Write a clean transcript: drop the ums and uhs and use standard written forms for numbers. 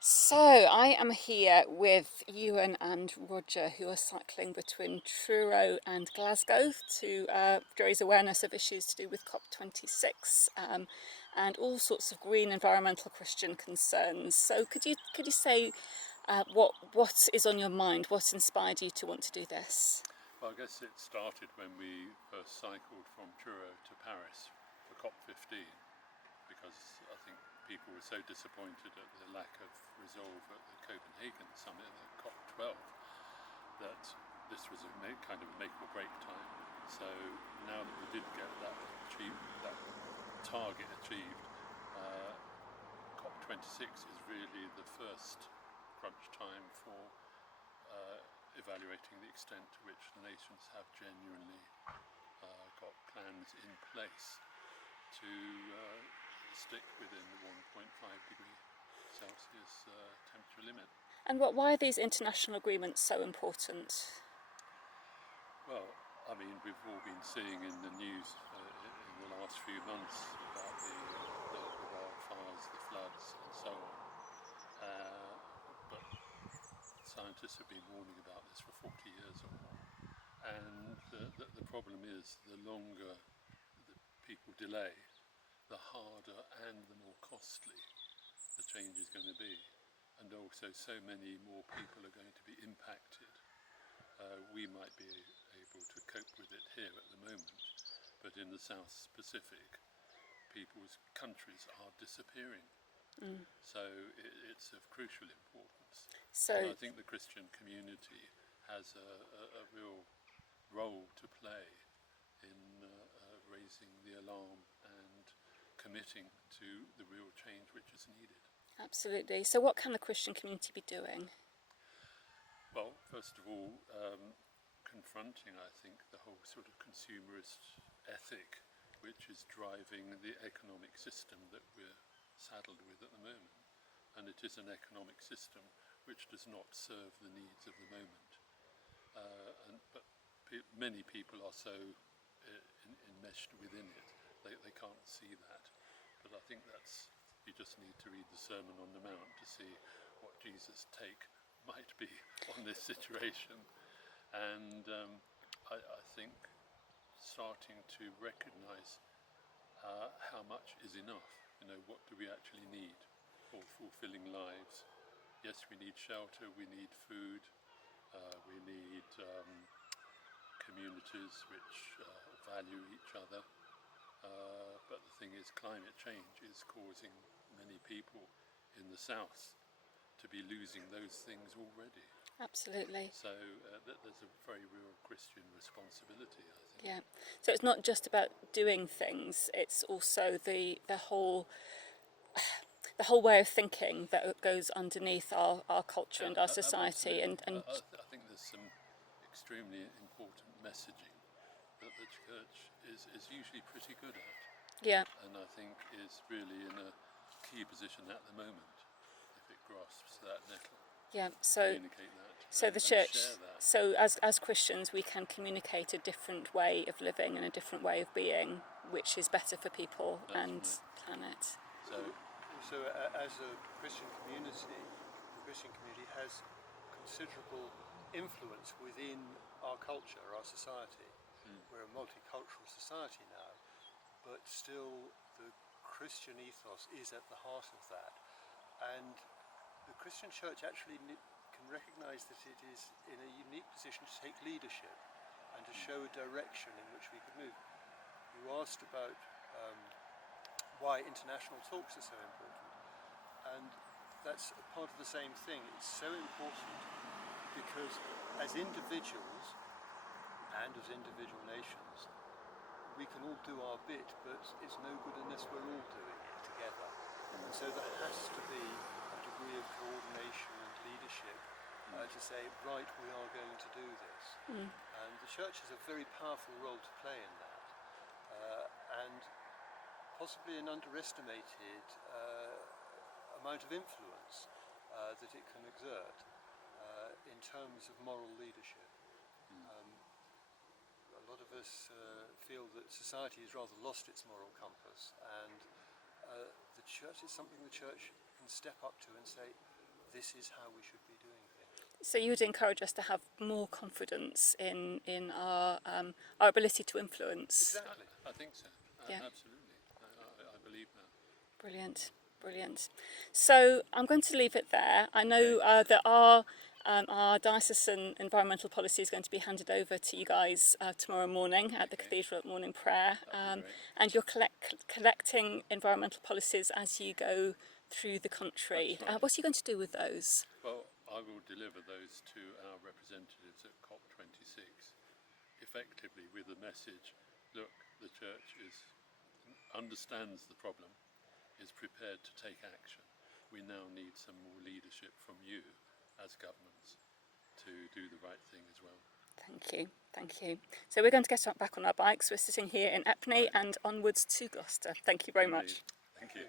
So I am here with Ewan and Roger, who are cycling between Truro and Glasgow to raise awareness of issues to do with COP26 and all sorts of green, environmental, Christian concerns. So could you say what is on your mind? What inspired you to want to do this? Well, I guess it started when we first cycled from Truro to Paris for COP15, because I think people were so disappointed at the lack of resolve at the Copenhagen summit, at COP12, that this was a kind of make or break time. So now that we did get that target achieved, COP26 is really the first crunch time for evaluating the extent to which the nations have genuinely got plans in place to stick within the 1.5 degree Celsius temperature limit. And why are these international agreements so important? Well, I mean, we've all been seeing in the news in the last few months about the wildfires, the floods, and so on. But scientists have been warning about this for 40 years or more. And the problem is, the longer that people delay, the harder and the more costly the change is going to be. And also so many more people are going to be impacted. We might be able to cope with it here at the moment, but in the South Pacific, people's countries are disappearing. So it's of crucial importance. And I think the Christian community has a real role to play in raising the alarm and committing to the real change which is needed. Absolutely. So what can the Christian community be doing? Well, first of all, confronting, I think, the whole sort of consumerist ethic which is driving the economic system that we're saddled with at the moment. And it is an economic system which does not serve the needs of the moment. But many people are so enmeshed within it, they can't see that. But I think you just need to read the Sermon on the Mount to see what Jesus' take might be on this situation. And I think starting to recognise how much is enough. What do we actually need for fulfilling lives? Yes, we need shelter, we need food, we need communities which value each other. But the thing is, climate change is causing many people in the south to be losing those things already. Absolutely. So there's a very real Christian responsibility, I think. Yeah. So it's not just about doing things; it's also the whole way of thinking that goes underneath our culture and our society. And I think there's some extremely important messaging that the church is usually pretty good at. yeah. And I think is really in a key position at the moment, if it grasps that nettle. Yeah. So Communicate that. So the and church, share that. so as Christians, we can communicate a different way of living and a different way of being, which is better for people and planet. So as a Christian community, the Christian community has considerable influence within our culture, our society. We're a multicultural society now, but still the Christian ethos is at the heart of that. And the Christian church actually can recognise that it is in a unique position to take leadership and to show a direction in which we could move. You asked about why international talks are so important, and that's a part of the same thing. It's so important because as individuals and as individual nations, we can all do our bit, but it's no good unless we're all doing it together. And so there has to be a degree of coordination and leadership to say, right, we are going to do this. And the church has a very powerful role to play in that, and possibly an underestimated amount of influence that it can exert in terms of moral leadership. A lot of us feel that society has rather lost its moral compass, and the church is something the church can step up to and say, this is how we should be doing things. So you would encourage us to have more confidence in our ability to influence. Exactly. I think so. Yeah. Absolutely. I believe that. Brilliant, brilliant. So I'm going to leave it there. I know that our diocesan environmental policy is going to be handed over to you guys tomorrow morning at the Cathedral at morning prayer, and you're collecting environmental policies as you go through the country. That's right. What are you going to do with those? Well, I will deliver those to our representatives at COP26, effectively with the message, look, the Church understands the problem, is prepared to take action. We now need some more leadership from you as governments to do the right thing as well. Thank you, thank you. So we're going to get back on our bikes. We're sitting here in Epney and onwards to Gloucester. Thank you very much. Thank you.